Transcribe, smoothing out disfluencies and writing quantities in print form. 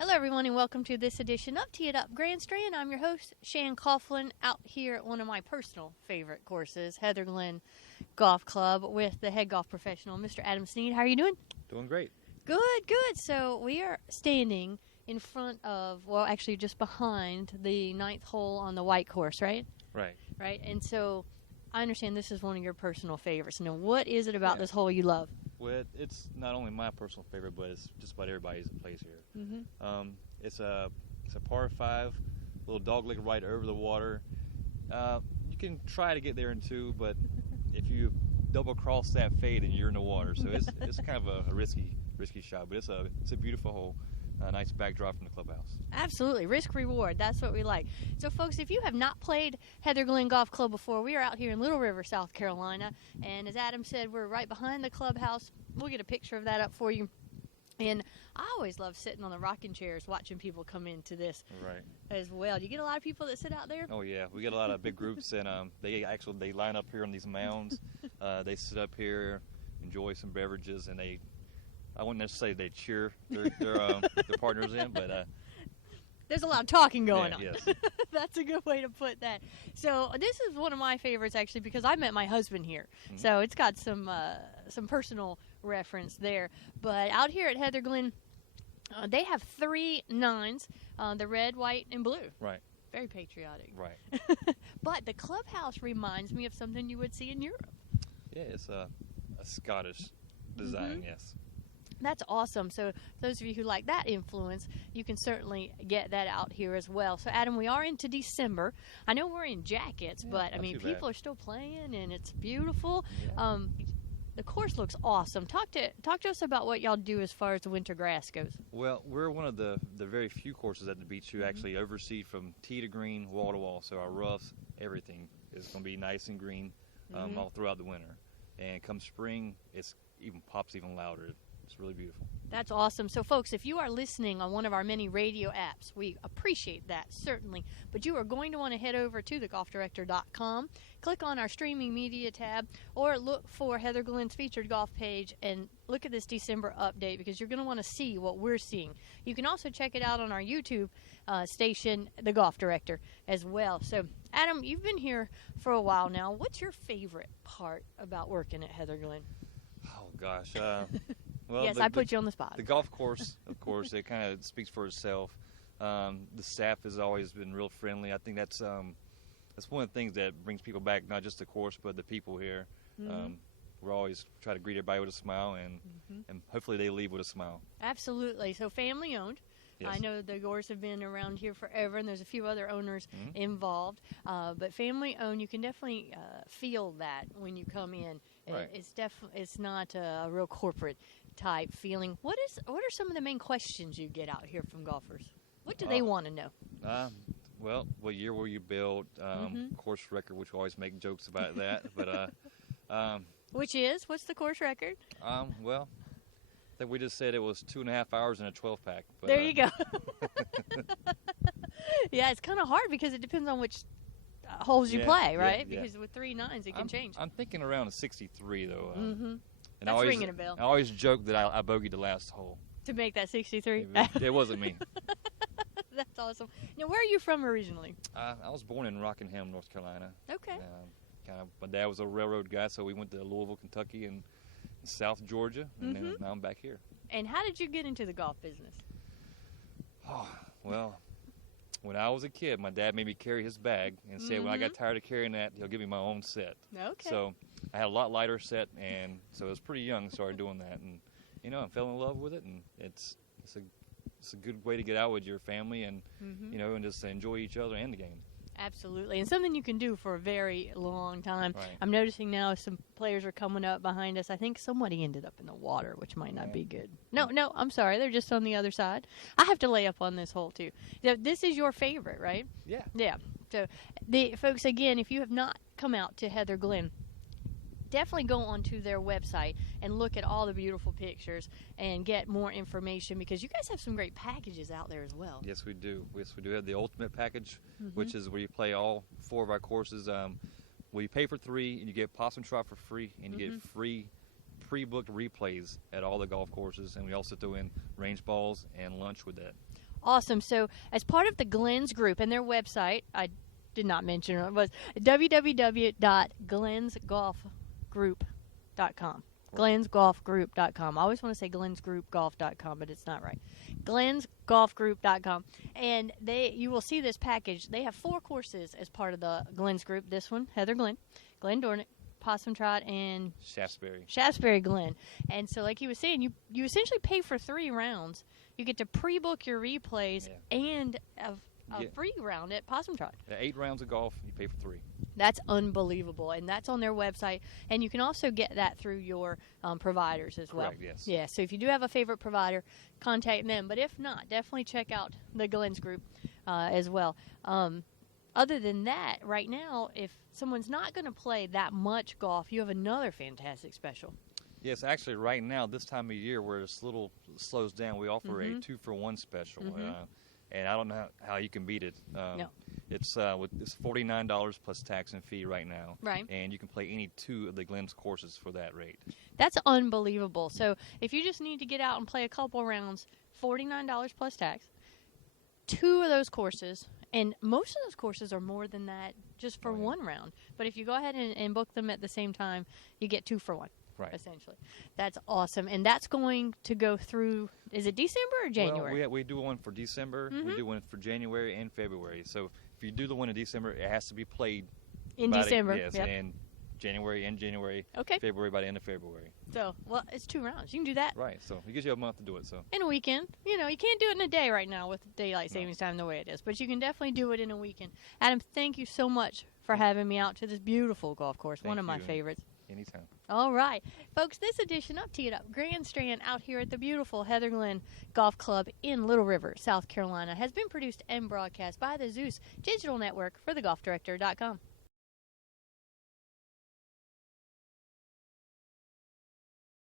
Hello, everyone, and welcome to this edition of Tee It Up Grandstand. I'm your host, Shan Coughlin, out here at one of my personal favorite courses, Heather Glen Golf Club, with the head golf professional, Mr. Adam Snead. How are you doing? Doing great. Good, good. So we are standing in front of, well, actually just behind the ninth hole on the white course, right? Right. Right. And so I understand this is one of your personal favorites. Now, what is it about this hole you love? Well, it's not only my personal favorite, but it's just about everybody's that plays here. Mm-hmm. It's a par 5, little dogleg right over the water. You can try to get there in 2, but if you double cross that fade, then you're in the water. So it's kind of a risky shot, but it's a beautiful hole. A nice backdrop from the clubhouse. Absolutely. Risk reward. That's what we like. So, folks, if you have not played Heather Glen Golf Club before, we are out here in Little River, South Carolina. And as Adam said, we're right behind the clubhouse. We'll get a picture of that up for you. And I always love sitting on the rocking chairs watching people come into this as well. Do you get a lot of people that sit out there? Oh, yeah. We get a lot of big groups, and they line up here on these mounds. They sit up here, enjoy some beverages, and I wouldn't necessarily say they cheer their partners in, but there's a lot of talking going on. Yes. That's a good way to put that. So this is one of my favorites, actually, because I met my husband here. Mm-hmm. So it's got some personal reference there. But out here at Heather Glen, they have 3 nines, the red, white, and blue. Right. Very patriotic. Right. But the clubhouse reminds me of something you would see in Europe. Yeah, it's a Scottish design, yes. That's awesome. So those of you who like that influence, you can certainly get that out here as well. So, Adam, we are into December. I know we're in jackets, but, I mean, people are still playing, and it's beautiful. Yeah. The course looks awesome. Talk to us about what y'all do as far as the winter grass goes. Well, we're one of the very few courses at the beach who actually oversee from tee to green, wall to wall. So our roughs, everything is going to be nice and green all throughout the winter. And come spring, it's pops even louder. It's really beautiful. That's awesome. So, folks, if you are listening on one of our many radio apps, we appreciate that, certainly. But you are going to want to head over to thegolfdirector.com, click on our streaming media tab, or look for Heather Glen's featured golf page and look at this December update, because you're going to want to see what we're seeing. You can also check it out on our YouTube station, The Golf Director, as well. So, Adam, you've been here for a while now. What's your favorite part about working at Heather Glen? Oh, gosh. Well, yes, I put you on the spot. The golf course, of course, it kind of speaks for itself. The staff has always been real friendly. I think that's one of the things that brings people back, not just the course, but the people here. Mm-hmm. We're always try to greet everybody with a smile, and hopefully they leave with a smile. Absolutely. So family owned. Yes. I know the Gores have been around here forever, and there's a few other owners involved. But family owned, you can definitely feel that when you come in. Right. It's not a real corporate type feeling. What are some of the main questions you get out here from golfers? What do they want to know? Well, what year were you built? Course record, which we always make jokes about that. But what's the course record? Well, I think we just said it was 2.5 hours in a 12-pack. But, there you go. Yeah, it's kind of hard because it depends on which holes you play, right? Yeah. Because with 3 nines, it can change. I'm thinking around a 63, though. And That's ringing a bell. I always joke that I bogeyed the last hole. To make that 63? It wasn't me. That's awesome. Now, where are you from originally? I was born in Rockingham, North Carolina. Okay. My dad was a railroad guy, so we went to Louisville, Kentucky, and South Georgia, and then now I'm back here. And how did you get into the golf business? Oh, well, when I was a kid, my dad made me carry his bag and said when I got tired of carrying that, he'll give me my own set. Okay. So I had a lot lighter set, and so I was pretty young, started doing that, and I fell in love with it, and it's a good way to get out with your family and and just enjoy each other and the game. Absolutely, and something you can do for a very long time. Right. I'm noticing now some players are coming up behind us. I think somebody ended up in the water, which might not be good. No, I'm sorry. They're just on the other side. I have to lay up on this hole, too. So this is your favorite, right? Yeah. Yeah. So, folks, again, if you have not come out to Heather Glen, definitely go onto their website and look at all the beautiful pictures and get more information, because you guys have some great packages out there as well. Yes, we do. Yes, we do have the ultimate package, which is where you play all 4 of our courses. Well, you pay for 3, and you get Possum Trot for free, and you get free pre-booked replays at all the golf courses, and we also throw in range balls and lunch with that. Awesome. So, as part of the Glens Group and their website, I did not mention it, was www.glensgolfgroup.com. glensgolfgroup.com. I always want to say glensgroupgolf.com, but it's not right. glensgolfgroup.com. And you will see this package. They have 4 courses as part of the Glens Group. This one, Heather Glen, Glen Dornick, Possum Trot, and Shaftesbury Glen. And so, like he was saying, you essentially pay for 3 rounds. You get to pre-book your replays and a free round at Possum Trot. 8 rounds of golf, you pay for 3. That's unbelievable, and that's on their website. And you can also get that through your providers as well. Correct, yes. Yeah, so if you do have a favorite provider, contact them. But if not, definitely check out the Glens Group as well. Other than that, right now, if someone's not going to play that much golf, you have another fantastic special. Yes, actually, right now, this time of year, where it's a little slows down, we offer a 2-for-1 special. And I don't know how you can beat it. No. It's $49 plus tax and fee right now. Right. And you can play any 2 of the Glens courses for that rate. That's unbelievable. So if you just need to get out and play a couple rounds, $49 plus tax, 2 of those courses, and most of those courses are more than that just for 1 round. But if you go ahead and book them at the same time, you get 2 for 1. Right. Essentially. That's awesome. And that's going to go through, is it December or January? Well, we do one for December. We do one for January and February. So if you do the one in December, it has to be played in December. Yes, and January, okay. February by the end of February. So, well, it's 2 rounds. You can do that. Right. So it gives you a month to do it. So in a weekend. You know, you can't do it in a day right now with daylight savings time the way it is. But you can definitely do it in a weekend. Adam, thank you so much for having me out to this beautiful golf course. One of my favorites. Anytime. All right. Folks, this edition of Tee It Up Grandstand out here at the beautiful Heather Glen Golf Club in Little River, South Carolina, has been produced and broadcast by the Zeus Digital Network for thegolfdirector.com.